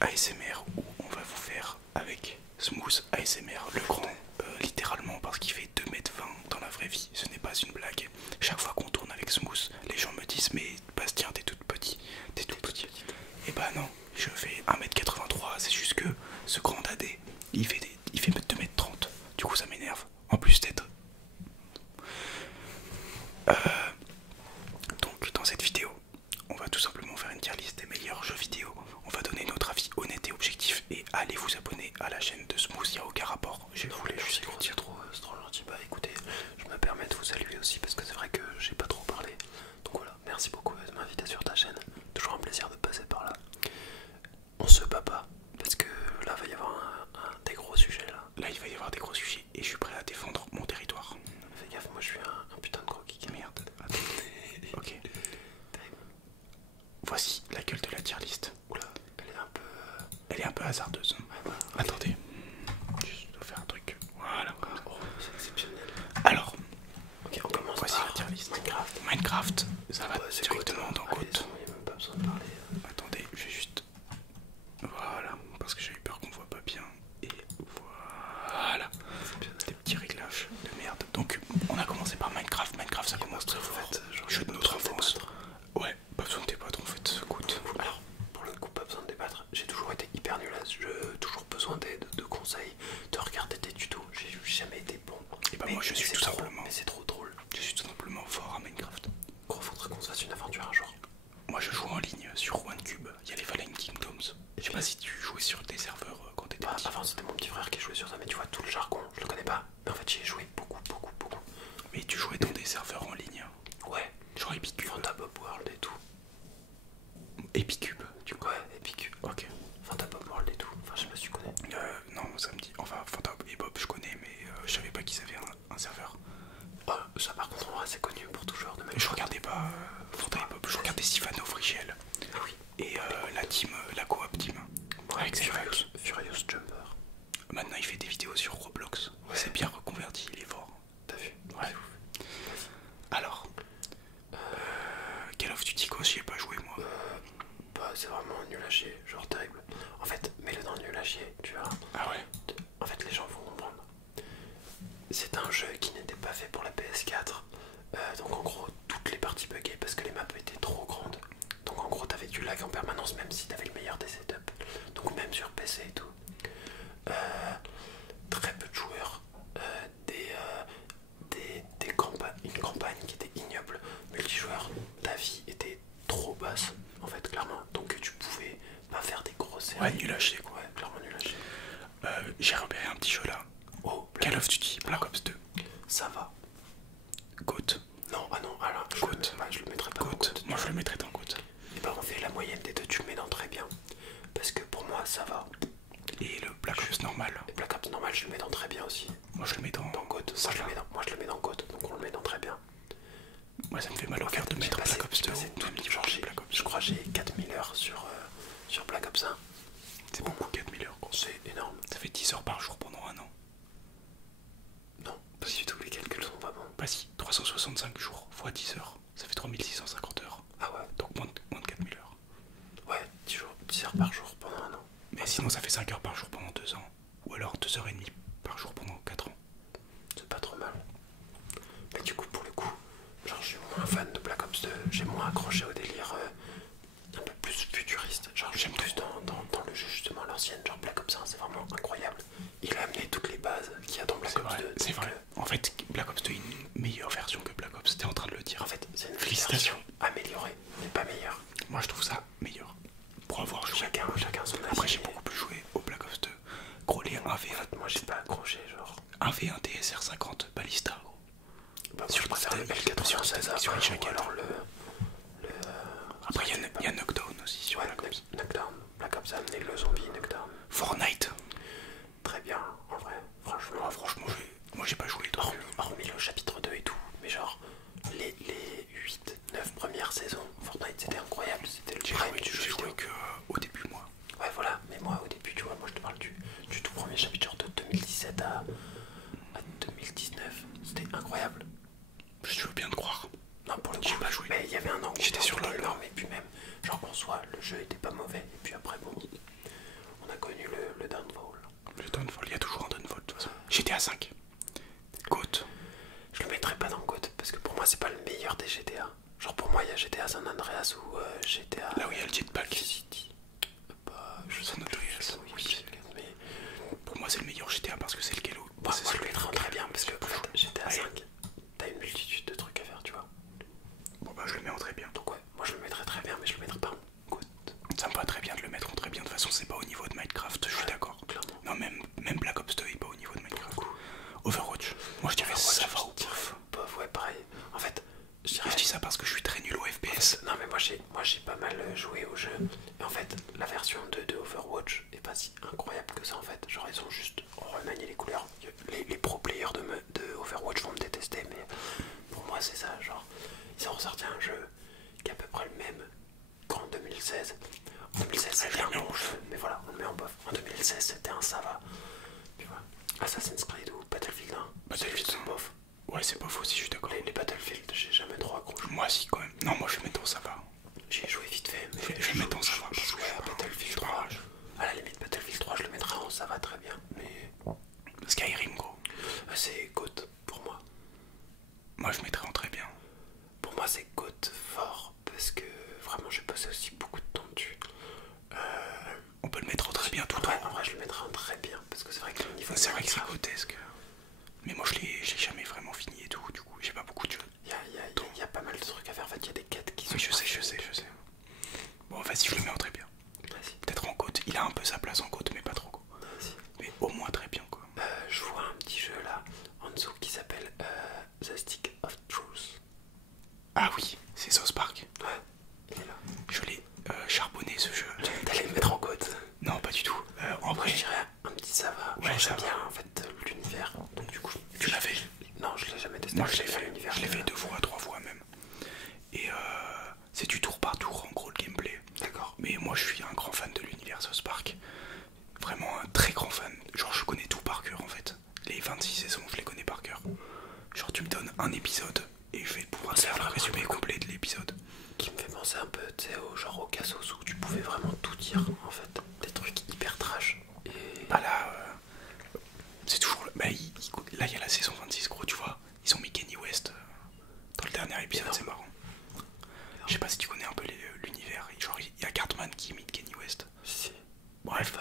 ASMR où on va vous faire avec Smooth ASMR, le grand, littéralement parce qu'il fait 2,20 m dans la vraie vie, ce n'est pas une blague. Chaque fois qu'on tourne avec Smooth, les gens me disent mais Bastien t'es tout petit, t'es tout petit. Et bah non, je fais 1,83 m, c'est juste que ce grand dadé, il fait 2,30 m, du coup ça m'énerve. En plus d'être... Donc dans cette vidéo, on va tout simplement faire une tier list des meilleurs jeux vidéo. On va donner notre avis honnête et objectif et allez vous abonner à la chaîne de Smooth, il n'y a aucun rapport. Je voulais juste le dire. C'est trop gentil. Bah écoutez, je me permets de vous saluer aussi parce que c'est vrai que j'ai pas trop parlé. Donc voilà, merci beaucoup de m'inviter sur ta chaîne. Toujours un plaisir de passer par là. On se bat pas parce que là va y avoir des gros sujets là. Là il va y avoir des gros sujets et je suis prêt à défendre mon territoire. Fais gaffe, moi je suis un putain de gros geek. Merde. Ok. Voici la gueule de la tier list. Oula, elle est un peu hasardeuse. Ouais, voilà, okay. Attendez, je dois faire un truc. Voilà. Oh, c'est exceptionnel. Alors, ok, on commence voici par la tier list. Minecraft. Minecraft, ça va directement dans Côte. Il n'y a même pas besoin de parler. Attendez, je vais juste... Voilà, parce que j'ai eu peur qu'on voit pas bien. Et voilà. Des petits réglages de merde. Donc, on a commencé par Minecraft. Minecraft, ça commence très fort. En fait, jeu de notre enfance. Ouais, pas besoin de débattre en fait. Écoute. Alors, pour le coup, pas besoin de débattre. J'ai toujours été hyper nul à ce jeu. Toujours besoin d'aide, de conseils, de regarder des tutos. J'ai jamais été bon. Et bah, moi, je suis tout simplement. Mais c'est trop drôle. Je suis tout simplement fort à Minecraft. Gros, faudrait qu'on se fasse une aventure un jour. Moi, je joue en ligne sur OneCube. Il y a les Fallen Kingdoms. Je sais pas si tu jouais sur des serveurs quand t'étais petit. Avant, c'était mon petit frère qui jouait sur ça, mais tu vois, tout le jargon, je le connais pas. Mais en fait, j'y ai joué beaucoup. Mais tu jouais dans des serveurs en ligne? Ouais. Genre Epicube. Fantabob World et tout. Epicube, du coup. Ouais, Epicube. Ok. Fantabob World et tout. Enfin, je sais pas si tu connais. Non, ça me dit. Enfin, Fantabob et Bob, je connais, mais je savais pas qu'ils avaient un serveur. Oh, ça, par contre, c'est connu pour tout joueur de même. Je regardais pas Fantabob et Bob, je regardais Sivano Frichel. Ah oui. Et la team, la coop team. Ouais, avec Furious Jumper. Maintenant, il fait des vidéos sur Roblox. Ouais. C'est bien reconverti, il est fort. T'as vu? Ouais. Alors, Call of Duty Ghost, j'y ai pas joué moi. Bah, c'est vraiment nul à chier, genre terrible. En fait, mets-le dans nul à chier, tu vois. Ah ouais. En fait, les gens vont comprendre. C'est un jeu qui n'était pas fait pour la PS4. Donc en gros, toutes les parties buggaient parce que les maps étaient trop grandes. Donc en gros, t'avais du lag en permanence, même si t'avais le meilleur des setups. Donc même sur PC et tout. Très peu de joueurs. Une campagne qui était ignoble. Multijoueur, ta vie était trop basse, en fait, clairement. Donc tu pouvais pas faire des grosses séries. Ouais, nul à chier quoi. Ouais, clairement nul à chier. J'ai repéré un petit jeu là. Oh, Call of Duty Black Ops 2. Ça va. GOAT. Non, ah non, alors je le mettrai pas GOAT. dans GOAT. Moi je le mettrais dans GOAT. Et bah on fait la moyenne des deux, tu le mets dans très bien. Parce que pour moi ça va. Et le Black Ops normal. Le Black Ops normal je le mets dans très bien aussi. Moi je le mets dans GOAT. Moi je le mets dans GOAT, donc on le met dans très bien. Moi ça me fait mal au cœur de mettre Black Ops 2. Je crois que j'ai 4000 heures sur Black Ops 1. C'est beaucoup 4000 heures quoi. C'est énorme. Ça fait 10 heures par jour pendant un an. Non, pas du tout, les calculs sont pas bons. Pas si, 365 jours x 10 heures, ça fait 3650 heures. Ah ouais. Donc moins de 4000 heures. Ouais, 10 heures par jour pendant un an. Mais sinon ça fait 5 heures par jour pendant 2 ans. Ou alors 2h30 par jour pendant 4 ans. C'est pas trop mal. Mais du coup, pour le coup, genre je suis moins fan de Black Ops 2, j'ai moins accroché au délire un peu plus futuriste. Genre j'aime plus dans le jeu justement l'ancienne, genre Black Ops 1, c'est vraiment incroyable. Il a amené toutes les bases qu'il y a dans Black Ops 2. C'est vrai. En fait, Black Ops 2 est une meilleure version que Black Ops, t'es en train de le dire. En fait, c'est une félicitations. version améliorée, mais pas meilleure. Moi je trouve ça meilleur. Pour avoir joué. Chacun son avis. Après j'ai beaucoup plus joué au Black Ops 2. Gros les 1v1. En fait, moi j'ai pas accroché, genre. 1v1 TSR50 Ballista. Bah, sur le L96 sur les jaquettes. Alors après il y a Knockdown aussi sur Black Ops. Knockdown. Black Ops a amené le zombie Knockdown. Fortnite. Très bien, en vrai. Franchement, moi j'ai pas joué. Hormis le chapitre 2 et tout, mais genre les 8-9 premières saisons, Fortnite c'était incroyable, c'était le prime du jeu vidéo. J'ai joué que au début moi. Ouais voilà, mais moi au début tu vois, moi je te parle du tout premier chapitre genre de 2017 à 2019, c'était incroyable. Je veux bien te croire. Non pour le coup, j'ai pas joué. Mais il y avait un angle. J'étais sur LoL. Et puis même, genre en soi, le jeu était pas mauvais, et puis après bon. connu le Downfall. Le Downfall, il y a toujours un Downfall de toute façon. GTA 5. GOAT. Je le mettrais pas dans GOAT parce que pour moi c'est pas le meilleur des GTA. Genre pour moi il y a GTA San Andreas ou GTA... Là où il y a le jetpack. City. Bah, je sais San Andreas, oui. Mais pour moi c'est le meilleur GTA parce que c'est lequel au... moi je le mettrais en très bien parce que en fait GTA 5, t'as une multitude de trucs à faire, tu vois. Bon bah je le mets en très bien. Donc ouais, moi je le mettrais très bien mais je le mettrais pas en GOAT. Ça me va très bien de le mettre en très bien. De toute façon c'est pas au niveau de Minecraft, je suis d'accord. Clairement. Non même Black Ops 2 est pas au niveau de Minecraft. Overwatch. Moi je dirais ça va ou bof. Bof, ouais pareil. En fait, je dis ça parce que je suis très nul au FPS. Non mais moi j'ai pas mal joué au jeu. Et en fait la version 2 de Overwatch est pas si incroyable que ça en fait. Genre ils ont juste remanié les couleurs. Les pro players de Overwatch vont me détester mais pour moi c'est ça. Genre ils ont ressorti un jeu qui est à peu près le même qu'en 2016. En 2016 c'était un bon jeu mais voilà on le met en bof. En 2016 c'était un ça va. Tu vois. Assassin's Creed ou Battlefield 1. Battlefield 1. Bof. Ouais c'est bof aussi, je suis d'accord. Les Battlefield j'ai jamais trop accroché. Moi si quand même. Non moi je vais mettre dans ça va. J'ai joué vite fait, mais je vais mettre en ça va. Je jouais à Battlefield 3. À la limite, Battlefield 3, je le mettrai en ça va très bien. Mais Skyrim gros. c'est GOAT pour moi. Moi je mettrais en très bien. Pour moi, c'est GOAT fort parce que vraiment, j'ai passé aussi beaucoup de temps dessus. On peut le mettre en très bien tout le Ouais, temps. en vrai, je le mettrai en très bien parce que c'est vrai que le niveau. C'est vrai que c'est grotesque. Mais moi je l'ai jamais vraiment fini et tout. Du coup, j'ai pas beaucoup de jeux. Il y a pas mal de trucs à faire. En fait, il y a des quêtes qui sont. Oui, je sais. Bon, vas-y, je le mets en très bien. Peut-être en côte. Il a un peu sa place en côte, mais pas trop quoi. Mais au moins très bien quoi. Je vois un petit jeu là en dessous qui s'appelle The Stick of Truth. Ah oui, c'est South Park. Ouais, il est là. Je l'ai charbonné ce jeu. T'allais le mettre en côte? Non, pas du tout. En Moi vrai, je dirais un petit ça va. Ouais, ça j'aime va. bien en fait l'univers. Donc du coup, tu l'as fait. Non, je l'ai jamais testé. Moi je l'ai fait. l'univers. Je l'ai fait 2 fois, 3 fois même. Et c'est du tour par tour en gros le gameplay. D'accord. Mais moi je suis un grand fan de l'univers South Park. Vraiment un très grand fan. Genre je connais tout par cœur en fait. Les 26 saisons je les connais par cœur. Genre tu me donnes un épisode et je vais pouvoir faire le résumé complet de l'épisode. Qui me fait penser un peu, tu sais, au genre au Cassos où tu pouvais vraiment tout dire en fait. Des trucs hyper trash. Et Bah là, c'est toujours... Bah là il y a la saison 26 gros tu vois. Ils ont mis Kanye West dans le dernier épisode, c'est marrant. Je sais pas si tu connais un peu l'univers. Genre il y a Cartman qui imite Kanye West. si. Bref,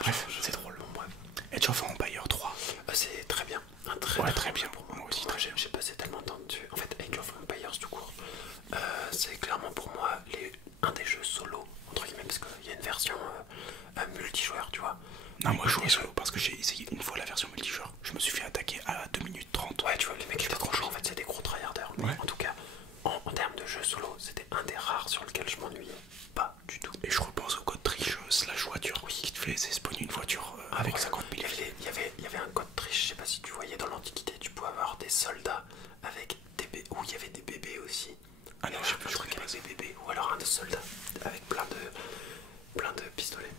c'est drôle. Bon, bref. Age of Empire 3. C'est très bien. Un très bien pour moi aussi. J'ai passé tellement de temps dessus. En fait, Age of Empires tout court, c'est clairement pour moi un des jeux solo, entre guillemets, parce qu'il y a une version multijoueur, tu vois. Non, moi je joue solo parce que j'ai essayé une fois la version multijoueur. Je me suis fait attaquer à 2 minutes 30. Ouais, tu vois, les mecs étaient trop chauds, en fait, c'est des gros tryharders. Mais en tout cas, en termes de jeu solo, c'était un des rares sur lequel je m'ennuyais pas du tout. Et je repense au code triche slash voiture qui te fait spawner une voiture avec 50 000. Il y avait un code triche, je sais pas si tu voyais dans l'Antiquité, tu pouvais avoir des soldats avec des bébés, ou il y avait des bébés aussi. Ah non, j'ai plus truc avec des bébés, ou alors un soldat avec plein de pistolets.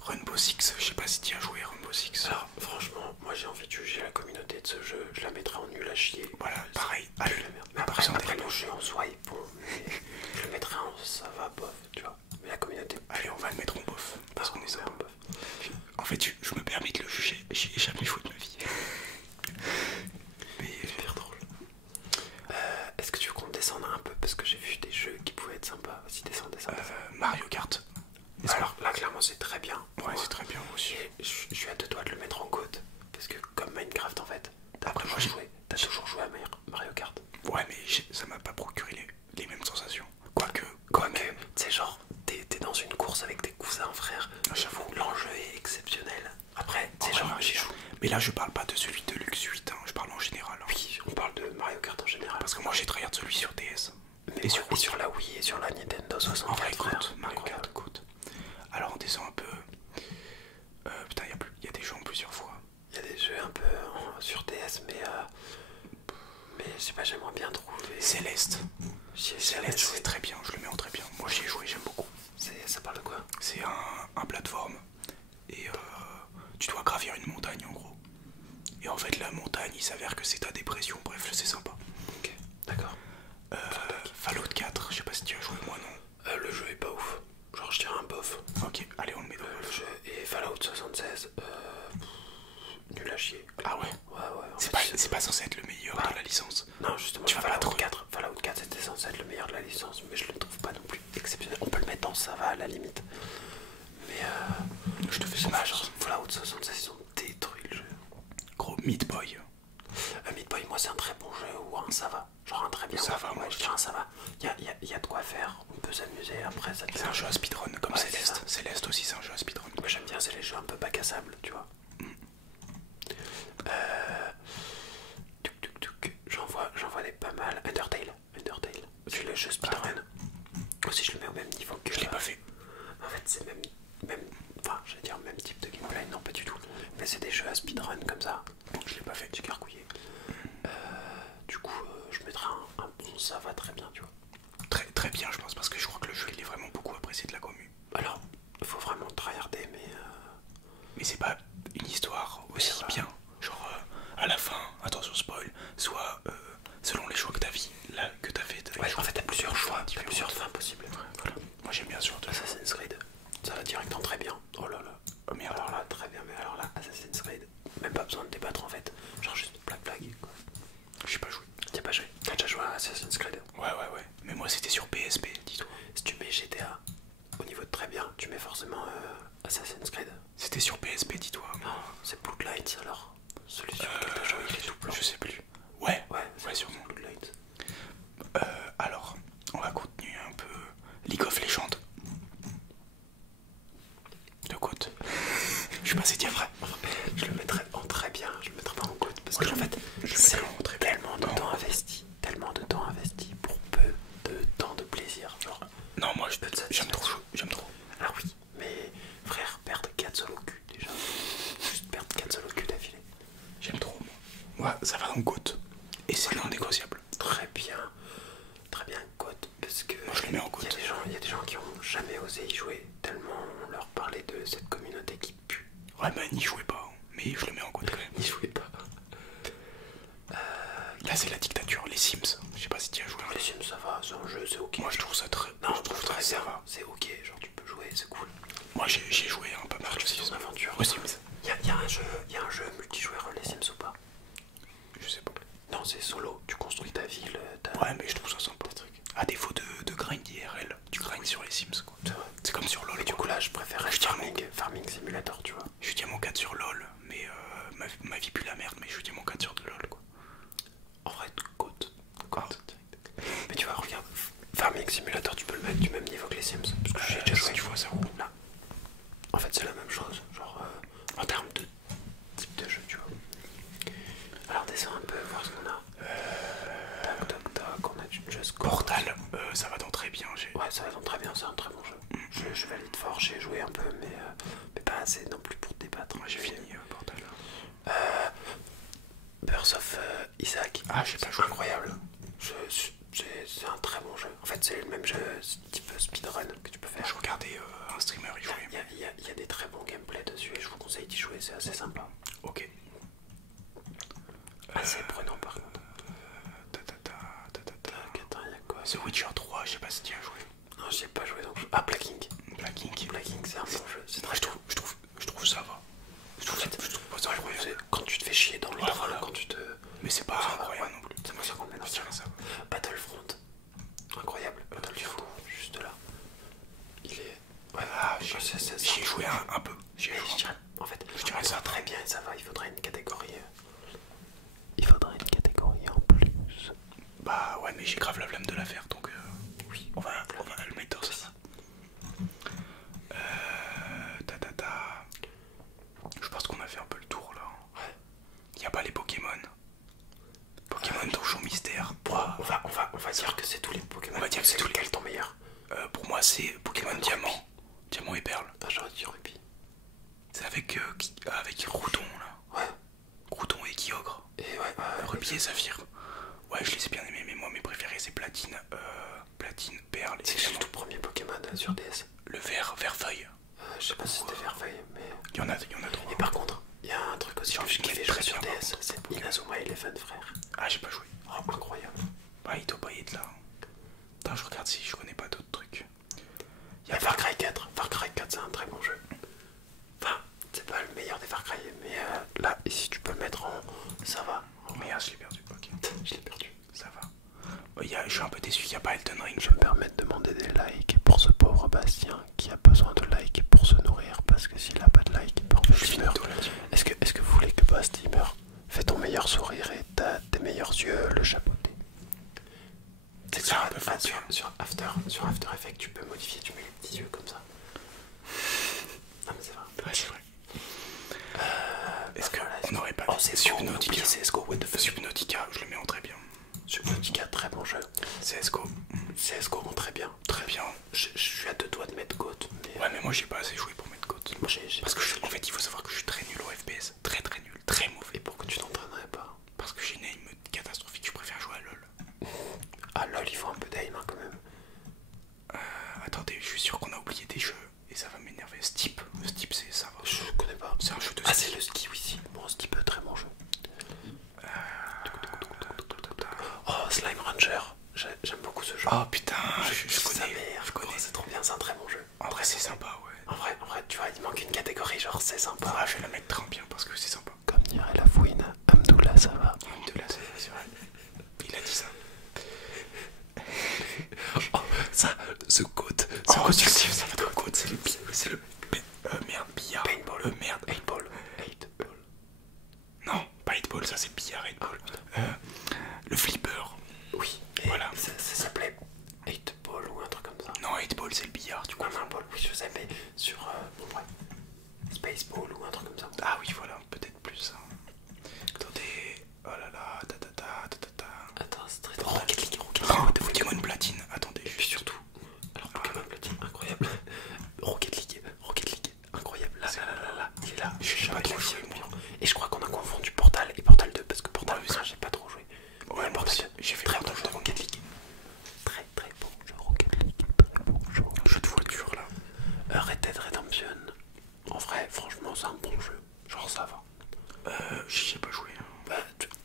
Rainbow Six, je sais pas si tu as joué Rainbow Six. Alors franchement, moi j'ai envie de juger la communauté de ce jeu, je la mettrais en nul à chier. Voilà, pareil. Allez, mais après le jeu en soi est bon, mais je le mettrais en ça va bof, tu vois. Mais la communauté. Allez, on va le mettre en bof. Parce qu'on est ça. En bof. En fait, je me permets de le juger, j'y ai jamais joué de ma vie. Mais super drôle. Est-ce que tu veux qu'on descende un peu? Parce que j'ai vu des jeux qui pouvaient être sympas. Vas-y, descends. Mario Kart. Alors là, clairement, c'est très bien. Ouais, c'est très bien aussi. Je suis à 2 doigts de le mettre en côte. Parce que, comme Minecraft, en fait, t'as Après, toujours joué à Mario Kart. Ouais, mais ça m'a pas procuré les mêmes sensations. Quoique, tu sais, genre, t'es dans une course avec tes cousins, frères. J'avoue, l'enjeu est exceptionnel. Après, c'est genre, j'y joue. Mais là, je parle pas de celui de Lux 8, hein, je parle en général. Hein. Oui, on parle de Mario Kart en général. Parce que moi, j'ai tryhard celui sur DS. Et sur la Wii et sur la Nintendo 64. En vrai, écoute, Mario Kart, écoute. Alors, on descend un peu. Putain, il y a des jeux en plusieurs fois. Il y a des jeux un peu sur DS, mais je sais pas, j'aimerais bien trouver. Céleste. Céleste, c'est très bien, je le mets en très bien. Moi, j'y ai joué, j'aime beaucoup. Ça parle de quoi? C'est un plateforme. Et tu dois gravir une montagne, en gros. Et en fait, la montagne, il s'avère que c'est ta dépression. Bref, c'est sympa. Ok, d'accord. Fallout 4, je sais pas si tu as joué, moi non. Le jeu est pas limite. Mais je te fais dommage, confiance. Fallout 76 ils ont détruit le jeu. Gros Meat Boy. Meat Boy, moi c'est un très bon jeu ou un ça va. Genre un très bien. Ça va, moi je dirais un ça va. Il y a de quoi faire, on peut s'amuser après. C'est un jeu à speedrun comme Céleste. Céleste aussi c'est un jeu à speedrun. Moi j'aime bien, c'est les jeux un peu bac à sable, tu vois. J'en vois des pas mal. Undertale. C'est le jeu speedrun. Aussi je le mets au même niveau que. Je l'ai pas fait. En fait c'est enfin j'allais dire même type de gameplay, non pas du tout. Mais c'est des jeux à speedrun comme ça. Je l'ai pas fait. J'ai carcouillé. Du coup je mettrai un bon ça va très bien, tu vois. Très bien je pense parce que je crois que le jeu il est vraiment beaucoup apprécié de la commu. Alors il faut vraiment tryharder mais c'est pas une histoire aussi bien. Genre à la fin, attention spoil, soit selon les choix que t'as fait. Ouais, en fait t'as plusieurs choix, t'as plusieurs fins possibles. Voilà. Moi j'aime bien ce genre de jeu. Assassin's Creed, ça va directement très bien. Oh là là. Oh merde. Alors là très bien, mais alors là Assassin's Creed, même pas besoin de débattre en fait. Genre juste blague quoi. J'ai pas joué. T'as pas joué? T'as déjà joué à Assassin's Creed? Ouais. Mais moi c'était sur PSP, dis-toi. Si tu mets GTA au niveau de très bien, tu mets forcément Assassin's Creed. C'était sur PSP, dis-toi. Non, c'est Bloodlines alors. Celui sur lequel t'as joué, il est tout blanc. Je sais plus. Ouais, sûrement. Bloodlines. Alors, on va continuer un peu League of Legends. De côte. Je suis passé dire vrai. Je le mettrais en très bien, je le mettrais pas en côte parce qu'en fait, c'est tellement de temps investi pour peu de temps de plaisir. Genre, non, moi j'aime trop. Alors oui, mais frère, perdre 4 sols au cul déjà. Juste perdre 4 sols au cul d'affilée. J'aime trop, moi. Ouais, ça va dans côte. Et c'est non négociable. Très bien côte parce que moi, je le mets en côte. Il y a des gens qui ont jamais osé y jouer tellement on leur parlait de cette communauté qui pue. Ouais, bah n'y jouez pas, mais je le mets en côte quand même. N'y jouez pas. Là c'est la dictature, les Sims. Je sais pas si tu as joué. Les Sims ça va, c'est un jeu, c'est ok. Moi je trouve ça très. Non, je trouve très ça bien. va. C'est ok, genre tu peux jouer, c'est cool. Moi j'ai joué un peu mal aussi. C'est une aventure. Aux Sims. Il y a un jeu multijoueur les Sims ou pas? Je sais pas. Non, c'est solo, tu construis ta ville. Ouais, mais je trouve ça sympa. À défaut de grind IRL, tu grind sur les Sims quoi. C'est comme sur LoL. Et du coup là je préférais farming simulator, tu vois. Je suis diamant 4 sur LoL, mais ma vie pue la merde, mais je suis diamant 4 sur de LoL quoi. En vrai, côte. Mais tu vois, regarde, farming simulator tu peux le mettre du même niveau que les Sims. Parce que j'ai déjà joué. Tu vois ça là. En fait c'est la même chose, genre en termes de type de jeu, tu vois. Alors descends un peu, voir ce qu'on a. Tac, on a du Just Cause. Portal, ça va dans très bien. Ouais, ça va dans très bien, c'est un très bon jeu. Je valide fort, j'ai joué un peu, mais pas assez non plus pour débattre. Moi j'ai fini Portal. Birth of Isaac. Ah, j'ai pas joué. Incroyable. C'est un très bon jeu. En fait, c'est le même jeu type speedrun que tu peux faire. Je regardais un streamer y jouer. Il y a des très bons gameplays dessus et je vous conseille d'y jouer, c'est assez sympa. Ok. Assez prenant par contre. Attends, il y a quoi? The Witcher 3, je sais pas si tu as joué. Non, j'y ai pas joué donc. Ah, Blacking, c'est un bon jeu. Je trouve ça va. Je trouve pas ça incroyable. Quand tu te fais chier dans le train, quand tu te. Mais c'est pas incroyable non plus. C'est pour ça qu'on le met dans ça. Battlefront. Incroyable. Battlefront, juste là. Il est. Ouais, j'y ai joué un peu. En fait, je dirais ça très bien et ça va. Il faudrait une catégorie. En plus. Bah ouais, mais j'ai grave la flemme de la faire donc oui, on va le mettre dans ça. Je pense qu'on a fait un peu le tour là. Ouais. Y a pas les Pokémon. Donjon Mystère. On va dire que c'est tous les Pokémon. On va dire que c'est tous lesquels ton meilleur. Pour moi c'est Pokémon Diamant. Diamant et Perle. Ah, j'aurais dit Ruby. C'est avec Groudon là. Ouais. Groudon et Kyogre. Et ouais. Ruby et Saphir. Ouais, je les ai bien aimés, mais moi mes préférés c'est Platine, Perle. C'est le tout premier Pokémon sur DS. Le vert-feuille. Je sais pas si c'était Vert-feuille, mais. Il y en a trop. Et par contre, il y a un truc aussi que je kiffais jouer sur DS, c'est Inazuma Eleven, frère. Ah, j'ai pas joué. Oh, incroyable. Bah, il doit pas y être là. Attends, je regarde si je connais pas d'autres trucs. Il y a Far Cry 4. Far Cry 4, c'est un très bon jeu. Enfin, c'est pas le meilleur des Far Cry, mais là, ici, tu peux le mettre en. Ça va. Merde, je l'ai perdu. Ok. Je l'ai perdu. Ça va. Je suis un peu déçu, il n'y a pas Elden Ring. Je me permets de demander des likes pour ce pauvre Bastien qui a tu peux modifier, tu mets les petits yeux comme ça. Non mais c'est vrai. Ouais, c'est vrai. Est-ce qu'on n'aurait pas c'est Subnautica? CSGO, what the fuck. Subnautica, je le mets en très bien. Subnautica, très bon jeu. CSGO. CSGO en très bien. Très bien. Je suis à 2 doigts de mettre GOAT. Mais ouais, mais moi j'ai pas assez joué pour mettre GOAT. Parce que en fait, il faut savoir que je suis très nul au FPS. Très très nul, très mauvais. Et pourquoi tu t'entraînerais pas? Parce que j'ai une aim catastrophique, je préfère jouer à LoL. Ah lol, il faut un peu d'aim hein, quand même. Attendez, je suis sûr qu'on a oublié des jeux et ça va m'énerver. Steep, c'est ça va. Je connais pas. C'est un jeu de ski. Ah c'est le ski, oui si. Bon, Steep, très bon jeu. Oh, Slime Rancher. J'aime beaucoup ce jeu. Oh putain, je connais. Je connais, c'est trop bien, c'est un très bon jeu. En vrai, c'est sympa, ouais. En vrai, tu vois, il manque une catégorie, genre c'est sympa. Ah, je vais la mettre très bien parce que c'est sympa. Comme dirait la fouine, Amdoula, ça va. Amdoula, c'est vrai. Il a dit ça. Oh, ça, ce code. Ça va trop code, c'est le merde, billard. Paintball. Merde. 8 ball. Non, pas 8 ball, ça c'est billard 8 ball. Le flipper. Oui, voilà. Ça s'appelait 8 ball ou un truc comme ça. Non, 8 ball c'est le billard, du coup. Non, ball, oui, je sais, mais sur. Bon, ouais. Space ball ou un truc comme ça. Ah oui, voilà, peut-être plus ça. Attendez. Oh là là, Attends, c'est très drôle. Rocket League, Pokémon Platine, attendez. Et puis surtout. Alors, Pokémon Platine, incroyable. Rocket League, incroyable. Là, il est là. Je sais pas trop joué, moi. Et je crois qu'on a confondu Portal et Portal 2 parce que Portal 1, j'ai pas trop joué. Ouais, moi aussi, j'ai fait très Portal bon 2. jeu Rocket League. Très bon jeu Rocket League. Très bon jeu. Jeu de voiture là. Red Dead Redemption. En vrai, franchement, c'est un bon jeu. Genre, ça va. J'y ai pas joué.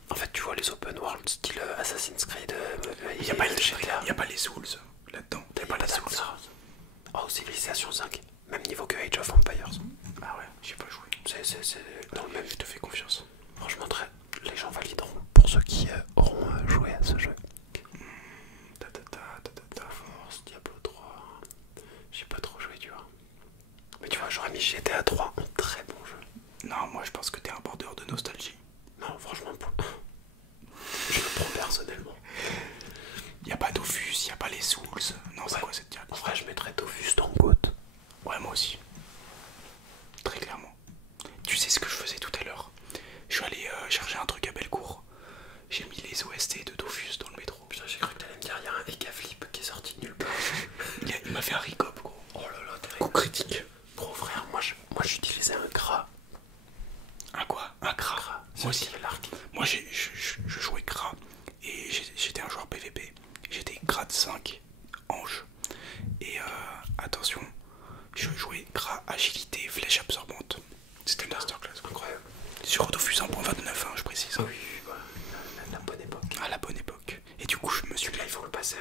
En fait, tu vois les open world style Assassin's Creed. Il y a pas les Souls là-dedans. T'as pas la Souls. Oh, Civilization 5. Même niveau que Age of Empires. Ah ouais, j'ai pas joué. C'est dans le même. Je te fais confiance. Franchement, les gens valideront pour ceux qui auront joué à ce jeu. Force, Diablo 3. J'ai pas trop joué, tu vois. Mais tu vois, j'aurais mis GTA 3, un très bon jeu. Non, moi je pense que t'es un bordeur de nostalgie. Non, franchement, je le prends personnellement. Y'a pas Dofus, y'a pas les Souls. Non, c'est quoi cette diade? En vrai, je mettrais Dofus dans GOAT. Ouais, moi aussi. Très clairement. Tu sais ce que je faisais tout à l'heure? Je suis allé chercher un truc à Bellecour. J'ai mis les OST de Dofus dans le métro. Putain, j'ai cru que t'allais me dire, y'a un Ekaflip qui est sorti nulle part. Il m'a fait un recop, gros. Oh là là, t'es coup critique. Gros frère, moi j'utilisais un gras. Un quoi? Un gras. Moi aussi. L'arc. Moi je jouais gras et j'étais un joueur PVP. J'étais grade 5 ange. Et attention, je jouais gras, agilité, flèche absorbante. C'était une masterclass. Incroyable. Sur Dofus 1.29, hein, je précise. Oui, voilà, la bonne époque. À la bonne époque. Et du coup, je me suis Là, il faut le passer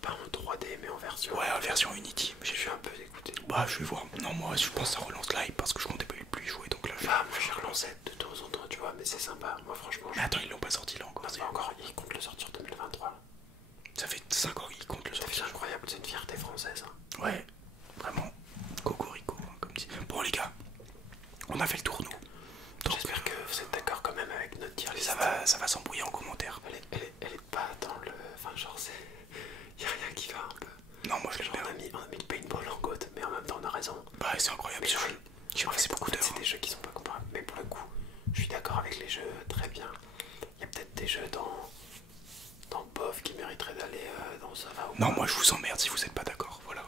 pas en 3D, mais en version. Ouais, en version Unity. J'ai fait un peu d'écouter. Bah, je vais voir. Non, moi, je pense que ça relance live parce que je comptais pas plus y jouer. Donc là, moi j'ai relancé de temps en temps, tu vois, mais c'est sympa. Moi, franchement. Mais attends, ils l'ont pas sorti là encore. Non, pas encore, ils comptent le sortir 2023. Ça fait 5 ans qu'ils comptent le sortir. C'est incroyable, c'est une fierté française. Hein. Ouais, vraiment. Cocorico, hein, comme dit. Bon, les gars, on a fait le tour, nous. J'espère que vous êtes d'accord quand même avec notre tier list. Ça va s'embrouiller en commentaire. Elle est pas dans le. Enfin, genre, y'a rien qui va un peu. Non, moi je l'aime bien. On a mis le paintball en GOAT, mais en même temps, on a raison. Bah, c'est incroyable ce jeu. J'ai passé beaucoup d'heures. C'est des jeux qui sont pas comparables. Mais pour le coup, je suis d'accord avec les jeux très bien. Il y a peut-être des jeux dans POV qui mériteraient d'aller dans ça va ou non, moi je vous emmerde si vous êtes pas d'accord. Voilà.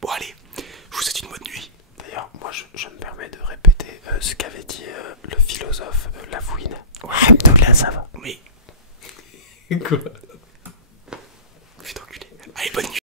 Bon, allez, je vous souhaite une bonne nuit. D'ailleurs, moi je me permets de répéter ce qu'avait dit le philosophe Lafouine. Ouais, Alhamdoulilah, ça va. Mais. Quoi?